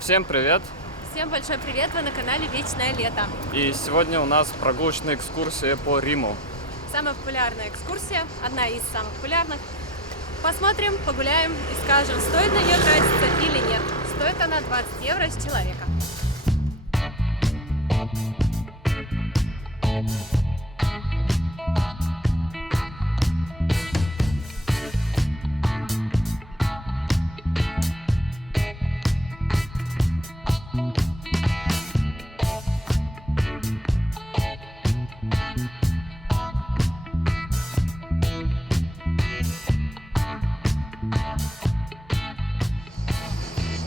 Всем привет! Всем большой привет! Вы на канале Вечное Лето. И сегодня у нас прогулочная экскурсия по Риму. Самая популярная экскурсия, одна из самых популярных. Посмотрим, погуляем и скажем, стоит на нее тратиться или нет. Стоит она 20 евро с человека.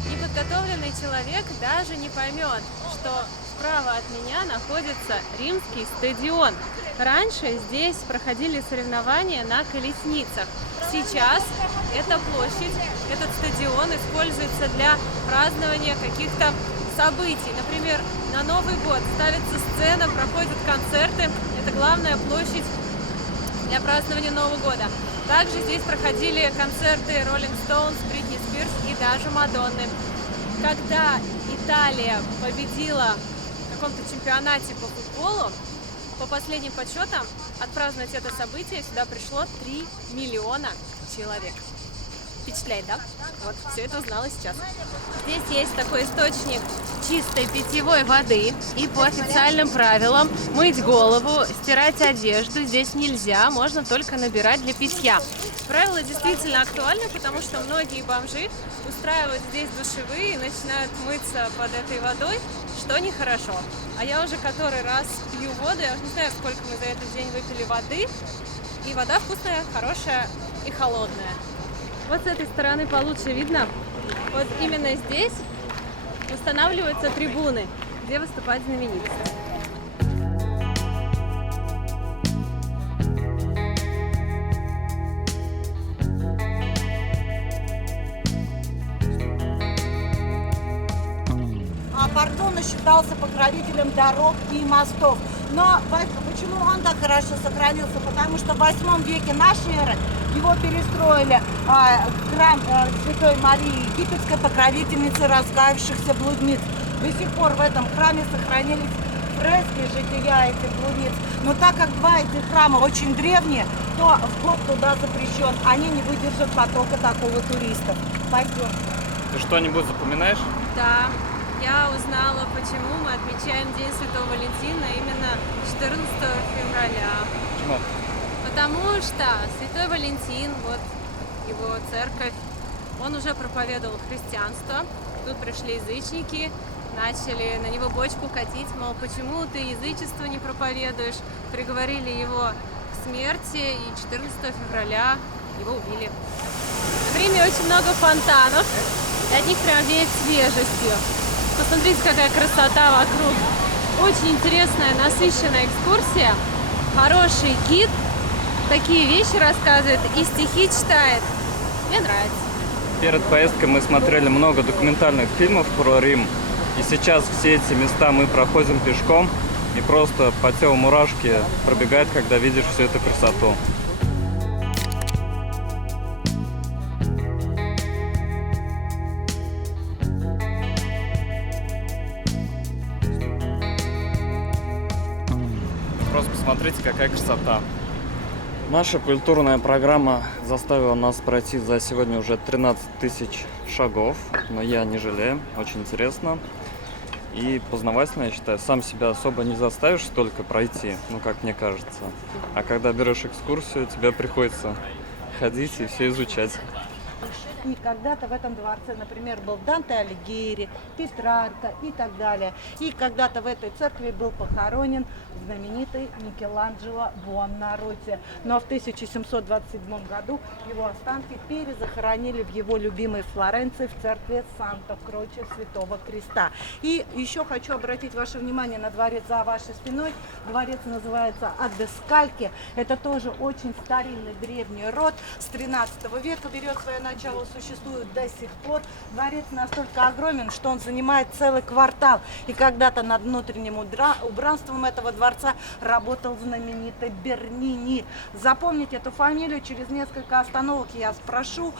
Неподготовленный человек даже не поймет, что справа от меня находится Римский стадион. Раньше здесь проходили соревнования на колесницах. Сейчас эта площадь, этот стадион используется для празднования каких-то событий. Например, на Новый год ставится сцена, проходят концерты. Это главная площадь для празднования Нового года. Также здесь проходили концерты Rolling Stones, Бритни Спирс и даже Мадонны. Когда Италия победила в каком-то чемпионате по футболу, по последним подсчетам, отпраздновать это событие сюда пришло 3 миллиона человек. Впечатляет, да? Вот, все это узнала сейчас. Здесь есть такой источник чистой питьевой воды. И по официальным правилам мыть голову, стирать одежду здесь нельзя, можно только набирать для питья. Правило действительно актуально, потому что многие бомжи устраивают здесь душевые и начинают мыться под этой водой, что нехорошо. А я уже который раз пью воду, я уже не знаю, сколько мы за этот день выпили воды. И вода вкусная, хорошая и холодная. Вот с этой стороны получше видно. Вот именно здесь устанавливаются трибуны, где выступают знаменитости. Бардоно считался покровителем дорог и мостов. Но почему он так хорошо сохранился? Потому что в 8 веке нашей эры его перестроили храм Святой Марии Египетской, покровительницы раскаявшихся блудниц. До сих пор в этом храме сохранились фрески жития этих блудниц. Но так как два этих храма очень древние, то вход туда запрещен. Они не выдержат потока такого туристов. Пойдем. Ты что-нибудь запоминаешь? Да. Я узнала, почему мы отмечаем День Святого Валентина именно 14 февраля. Почему? Потому что Святой Валентин, вот его церковь, он уже проповедовал христианство. Тут пришли язычники, начали на него бочку катить, мол, почему ты язычество не проповедуешь. Приговорили его к смерти, и 14 февраля его убили. В Риме очень много фонтанов, и от них прям веет свежестью. Посмотрите, какая красота вокруг. Очень интересная, насыщенная экскурсия. Хороший гид. Такие вещи рассказывает и стихи читает. Мне нравится. Перед поездкой мы смотрели много документальных фильмов про Рим. И сейчас все эти места мы проходим пешком. И просто по телу мурашки пробегает, когда видишь всю эту красоту. Просто посмотрите, какая красота. Наша культурная программа заставила нас пройти за сегодня уже 13 тысяч шагов, но я не жалею, очень интересно и познавательно, я считаю. Сам себя особо не заставишь столько пройти, ну как мне кажется. А когда берешь экскурсию, тебе приходится ходить и все изучать. И когда-то в этом дворце, например, был Данте Алигьери, Петрарка и так далее. И когда-то в этой церкви был похоронен знаменитый Микеланджело Буонаротти. Но в 1727 году его останки перезахоронили в его любимой Флоренции в церкви Санта-Кроче Святого Креста. И еще хочу обратить ваше внимание на дворец за вашей спиной. Дворец называется Адескальки. Это тоже очень старинный древний род с 13 века, берет свое начало существует до сих пор. Дворец настолько огромен, что он занимает целый квартал. И когда-то над внутренним убранством этого дворца работал знаменитый Бернини. Запомните эту фамилию, через несколько остановок я спрошу.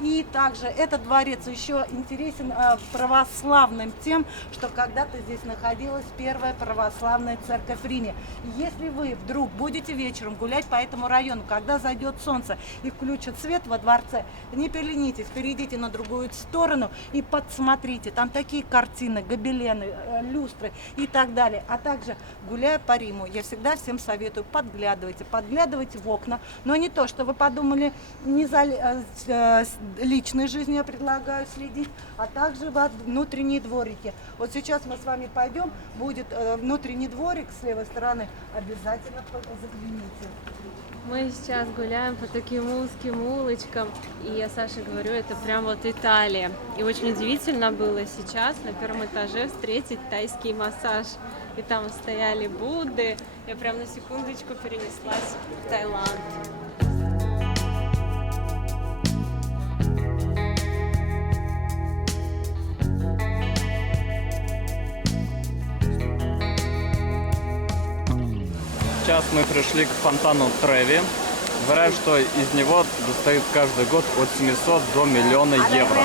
И также этот дворец еще интересен православным тем, что когда-то здесь находилась первая православная церковь в Риме. И если вы вдруг будете вечером гулять по этому району, когда зайдет солнце и включат свет во дворце, не поленитесь, перейдите на другую сторону и подсмотрите. Там такие картины, гобелены, люстры и так далее. А также, гуляя по Риму, я всегда всем советую, подглядывайте в окна. Но не то, что вы подумали, не за личной жизнью я предлагаю следить, а также внутренние дворики. Вот сейчас мы с вами пойдем, будет внутренний дворик с левой стороны, обязательно загляните. Мы сейчас гуляем по таким узким улочкам, и я Саше говорю, это прям вот Италия. И очень удивительно было сейчас на первом этаже встретить тайский массаж. И там стояли Будды. Я прям на секундочку перенеслась в Таиланд. Сейчас мы пришли к фонтану Треви. Говорят, что из него достают каждый год от 700 до миллиона евро.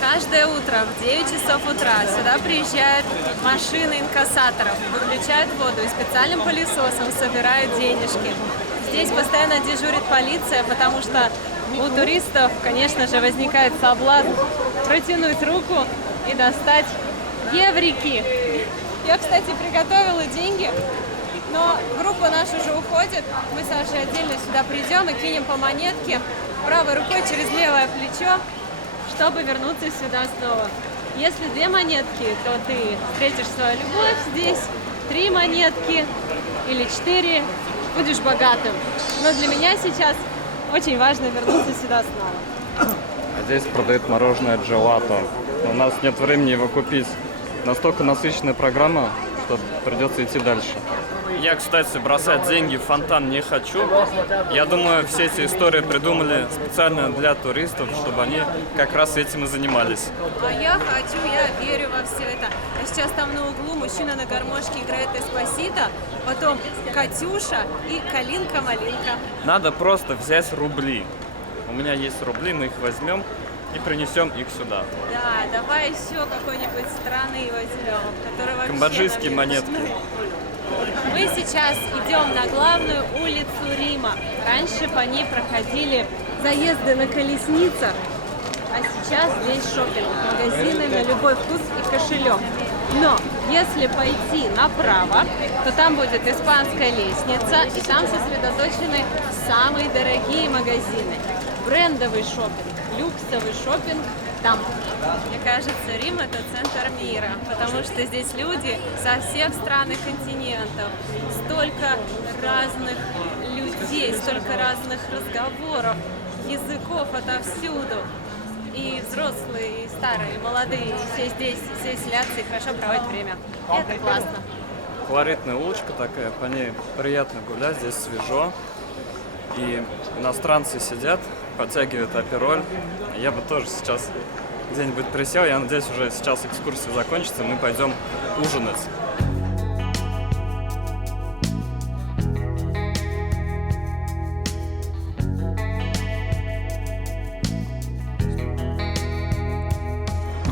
Каждое утро в 9 часов утра сюда приезжают машины инкассаторов, выключают воду и специальным пылесосом собирают денежки. Здесь постоянно дежурит полиция, потому что у туристов, конечно же, возникает соблазн протянуть руку и достать еврики. Я, кстати, приготовила деньги. Но группа наша уже уходит, мы с Сашей отдельно сюда придем и кинем по монетке правой рукой через левое плечо, чтобы вернуться сюда снова. Если 2 монетки, то ты встретишь свою любовь здесь, 3 монетки или 4, будешь богатым. Но для меня сейчас очень важно вернуться сюда снова. А здесь продают мороженое джелато. У нас нет времени его купить. Настолько насыщенная программа, что придется идти дальше. Я, кстати, бросать деньги в фонтан не хочу. Я думаю, все эти истории придумали специально для туристов, чтобы они как раз этим и занимались. А я хочу, я верю во все это. А сейчас там на углу мужчина на гармошке играет Эспосито, потом Катюша и Калинка-малинка. Надо просто взять рубли. У меня есть рубли, мы их возьмем и принесем их сюда. Да, давай еще какой-нибудь страны возьмем, который вообще Камбоджийские нам не монетки. нужны. Мы сейчас идем на главную улицу Рима. Раньше по ней проходили заезды на колесницах, а сейчас здесь шопинг, магазины на любой вкус и кошелек. Но если пойти направо, то там будет испанская лестница, и там сосредоточены самые дорогие магазины. Брендовый шопинг, люксовый шопинг там. Мне кажется, Рим — это центр мира, потому что здесь люди со всех стран и континентов. Столько разных людей, столько разных разговоров, языков отовсюду. И взрослые, и старые, и молодые, и все здесь, все веселятся и хорошо проводят время. И это классно. Колоритная улочка такая, по ней приятно гулять, здесь свежо. И иностранцы сидят, подтягивают апероль. Я бы тоже сейчас где-нибудь присел. Я надеюсь, уже сейчас экскурсия закончится, мы пойдем ужинать.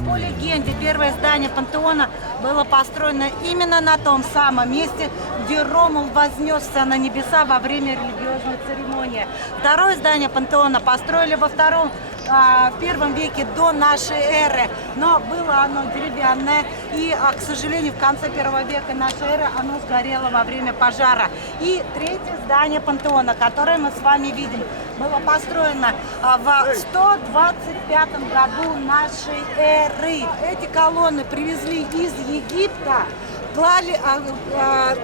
По легенде, первое здание Пантеона было построено именно на том самом месте, где Ромул вознесся на небеса во время религиозной церемонии. Второе здание Пантеона построили в первом веке до нашей эры, но было оно деревянное, и, к сожалению, в конце первого века нашей эры оно сгорело во время пожара. И третье здание Пантеона, которое мы с вами видим, было построено в 125 году нашей эры. Эти колонны привезли из Египта,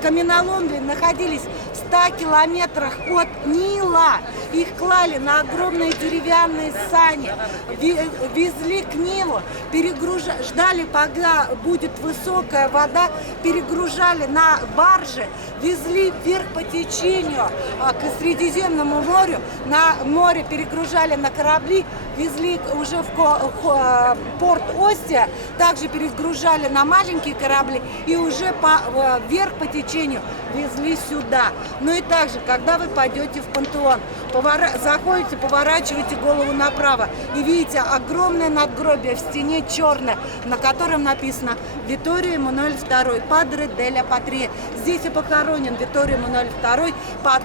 каменоломни находились в 100 километрах от Нила. Их клали на огромные деревянные сани, везли к Нилу, ждали, пока будет высокая вода, перегружали на баржи, везли вверх по течению к Средиземному морю, на море перегружали на корабли, везли уже в порт Остия, также перегружали на маленькие корабли и уже вверх по течению везли сюда. Ну и также, когда вы пойдете в Пантеон, заходите, поворачиваете голову направо и видите огромное надгробие в стене черное, на котором написано «Витторио Эммануэль II, Падре де ла Патрия». Здесь и похоронен Витторио Эммануэль II,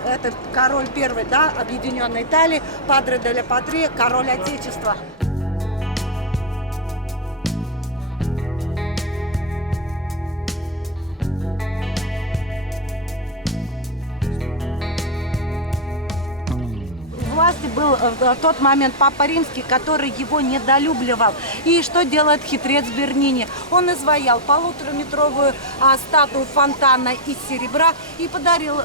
это король первый, да, Объединенной Италии, Падре де ла Патрия, король Отечества. Власти был в тот момент Папа Римский, который его недолюбливал. И что делает хитрец Бернини? Он изваял 1,5-метровую статую фонтана из серебра и подарил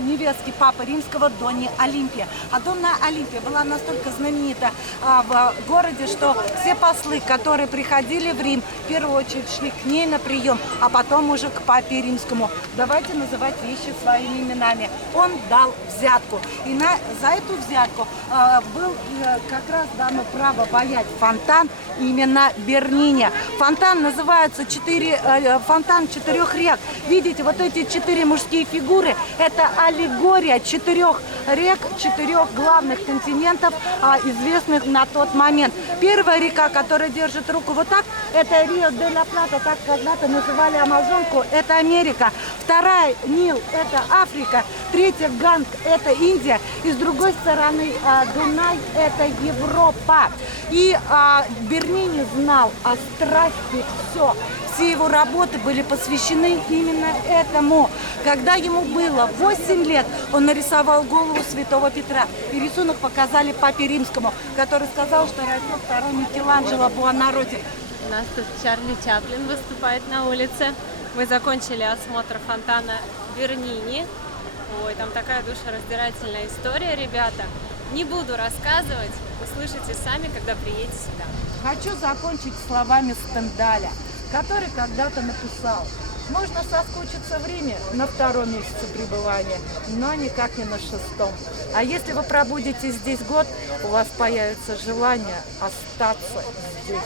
невестке Папы Римского Донне Олимпия. А Донна Олимпия была настолько знаменита в городе, что все послы, которые приходили в Рим, в первую очередь шли к ней на прием, а потом уже к Папе Римскому. Давайте называть вещи своими именами. Он дал взятку. И за эту взятку был как раз дано право воять фонтан именно Бернини. Фонтан называется фонтан 4 рек. Видите, вот эти 4 мужские фигуры – это аллегория 4 рек, 4 главных континентов, известных на тот момент. Первая река, которая держит руку вот так, это Рио-де-ла-Плата, так когда-то называли Амазонку, это Америка. Вторая – Нил, это Африка. Третья – Ганг, это Индия. И с другой стороны Дунай – это Европа. И Бернини знал о страсти все. Все его работы были посвящены именно этому. Когда ему было 8 лет, он нарисовал голову святого Петра. И рисунок показали Папе Римскому, который сказал, что родил второй Микеланджело Буонаротти. У нас тут Чарли Чаплин выступает на улице. Мы закончили осмотр фонтана Бернини. Ой, там такая душераздирательная история, ребята. Не буду рассказывать, услышите сами, когда приедете сюда. Хочу закончить словами Стендаля, который когда-то написал: можно соскучиться в Риме на 2-м месяце пребывания, но никак не на 6-м. А если вы пробудете здесь год, у вас появится желание остаться здесь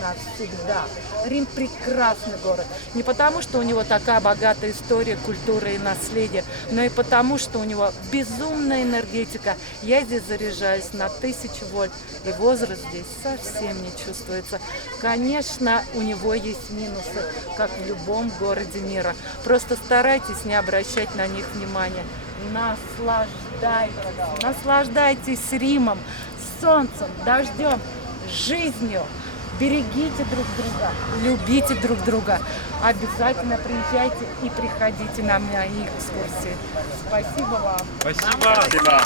навсегда. Рим прекрасный город. Не потому, что у него такая богатая история, культура и наследие, но и потому, что у него безумная энергетика. Я здесь заряжаюсь на 1000 вольт, и возраст здесь совсем не чувствуется. Конечно, у него есть минусы, как в любом городе мира. Просто старайтесь не обращать на них внимания. Наслаждайтесь Римом, солнцем, дождем, жизнью. Берегите друг друга, любите друг друга. Обязательно приезжайте и приходите на мои экскурсии. Спасибо вам. Спасибо.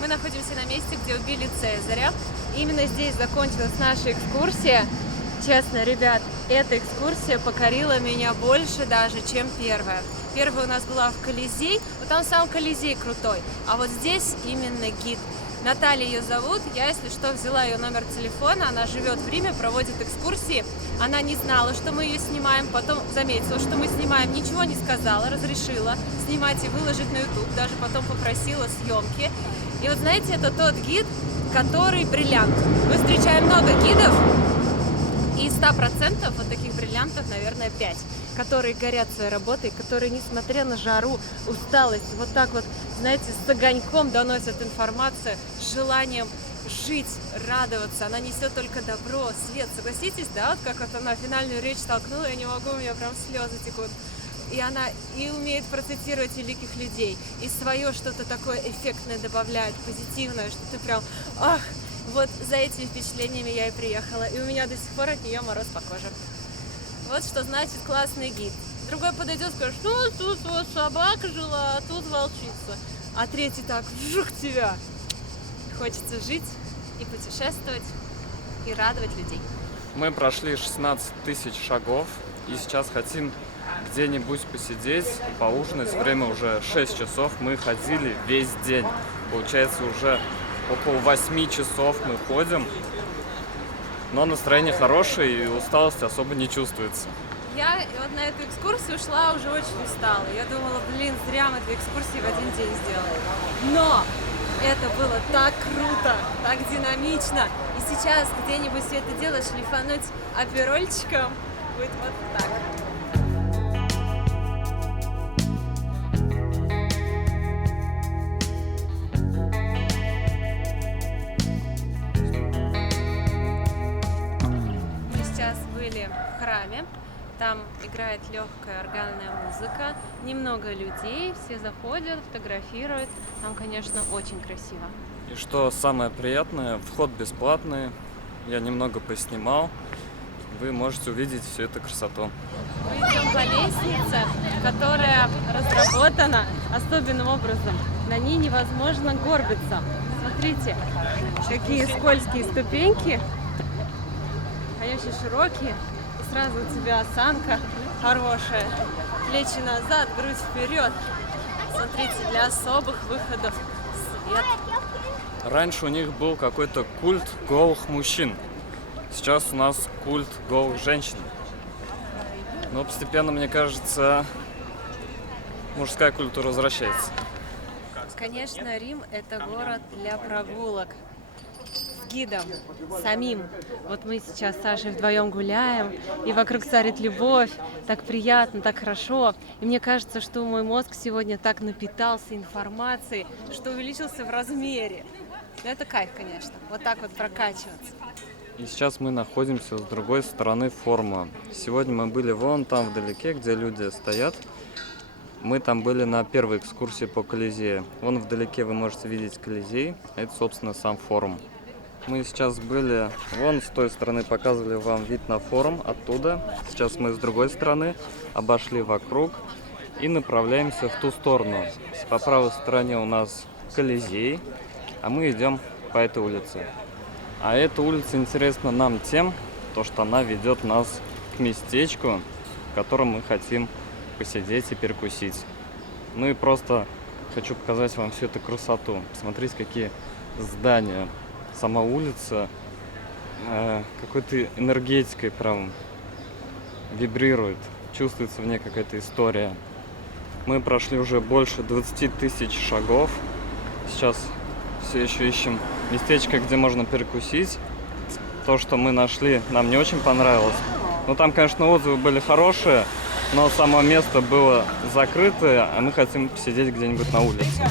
Мы находимся на месте, где убили Цезаря. Именно здесь закончилась наша экскурсия. Честно, ребят, эта экскурсия покорила меня больше даже, чем первая. Первая у нас была в Колизей, но там сам Колизей крутой. А вот здесь именно гид. Наталья ее зовут, я, если что, взяла ее номер телефона, она живет в Риме, проводит экскурсии. Она не знала, что мы ее снимаем, потом заметила, что мы снимаем, ничего не сказала, разрешила снимать и выложить на YouTube, даже потом попросила съемки. И вот знаете, это тот гид, который бриллиант. Мы встречаем много гидов, и 100% вот таких бриллиантов, наверное, 5, которые горят своей работой, которые, несмотря на жару, усталость, вот так вот, знаете, с огоньком доносят информацию, с желанием жить, радоваться. Она несет только добро, свет. Согласитесь, да? Вот как вот она финальную речь толкнула, я не могу, у меня прям слезы текут. И она и умеет процитировать великих людей, и свое что-то такое эффектное добавляет, позитивное, что ты прям, ах, вот за этими впечатлениями я и приехала, и у меня до сих пор от нее мороз по коже. Вот что значит классный гид. Другой подойдет и скажет, ну тут вот собака жила, а тут волчица. А третий так, вжух тебя. Хочется жить и путешествовать, и радовать людей. Мы прошли 16 тысяч шагов и сейчас хотим где-нибудь посидеть, поужинать. Время уже 6 часов, мы ходили весь день. Получается, уже около 8 часов мы ходим, но настроение хорошее и усталость особо не чувствуется. Я вот на эту экскурсию шла уже очень устала. Я думала, блин, зря мы 2 экскурсии в один день сделали. Но Это было так круто, так динамично. И сейчас где-нибудь все это дело шлифануть аперольчиком будет вот так. Мы сейчас были в храме. Там играет легкая органная музыка, немного людей, все заходят, фотографируют. Там, конечно, очень красиво. И что самое приятное, вход бесплатный. Я немного поснимал. Вы можете увидеть всю эту красоту. Мы идем по лестнице, которая разработана особенным образом. На ней невозможно горбиться. Смотрите, какие скользкие ступеньки. Они очень широкие. И сразу у тебя осанка хорошая. Плечи назад, грудь вперед. Смотрите, для особых выходов свет. Раньше у них был какой-то культ голых мужчин. Сейчас у нас культ голых женщин. Но постепенно, мне кажется, мужская культура возвращается. Конечно, Рим – это город для прогулок. С гидом, самим. Вот мы сейчас с Сашей вдвоем гуляем, и вокруг царит любовь, так приятно, так хорошо. И мне кажется, что мой мозг сегодня так напитался информацией, что увеличился в размере. Но это кайф, конечно, вот так вот прокачиваться. И сейчас мы находимся с другой стороны форума. Сегодня мы были вон там вдалеке, где люди стоят. Мы там были на первой экскурсии по Колизею. Вон вдалеке вы можете видеть Колизей. Это, собственно, сам форум. Мы сейчас были вон с той стороны, показывали вам вид на форум оттуда. Сейчас мы с другой стороны обошли вокруг и направляемся в ту сторону. По правой стороне у нас Колизей, а мы идем по этой улице. А эта улица интересна нам тем, что она ведет нас к местечку, в котором мы хотим посидеть и перекусить. Ну и просто хочу показать вам всю эту красоту. Посмотрите, какие здания. Сама улица какой-то энергетикой прям вибрирует. Чувствуется в ней какая-то история. Мы прошли уже больше 20 тысяч шагов. Сейчас все еще ищем местечко, где можно перекусить. То, что мы нашли, нам не очень понравилось. Ну, там, конечно, отзывы были хорошие, но само место было закрытое, а мы хотим посидеть где-нибудь на улице.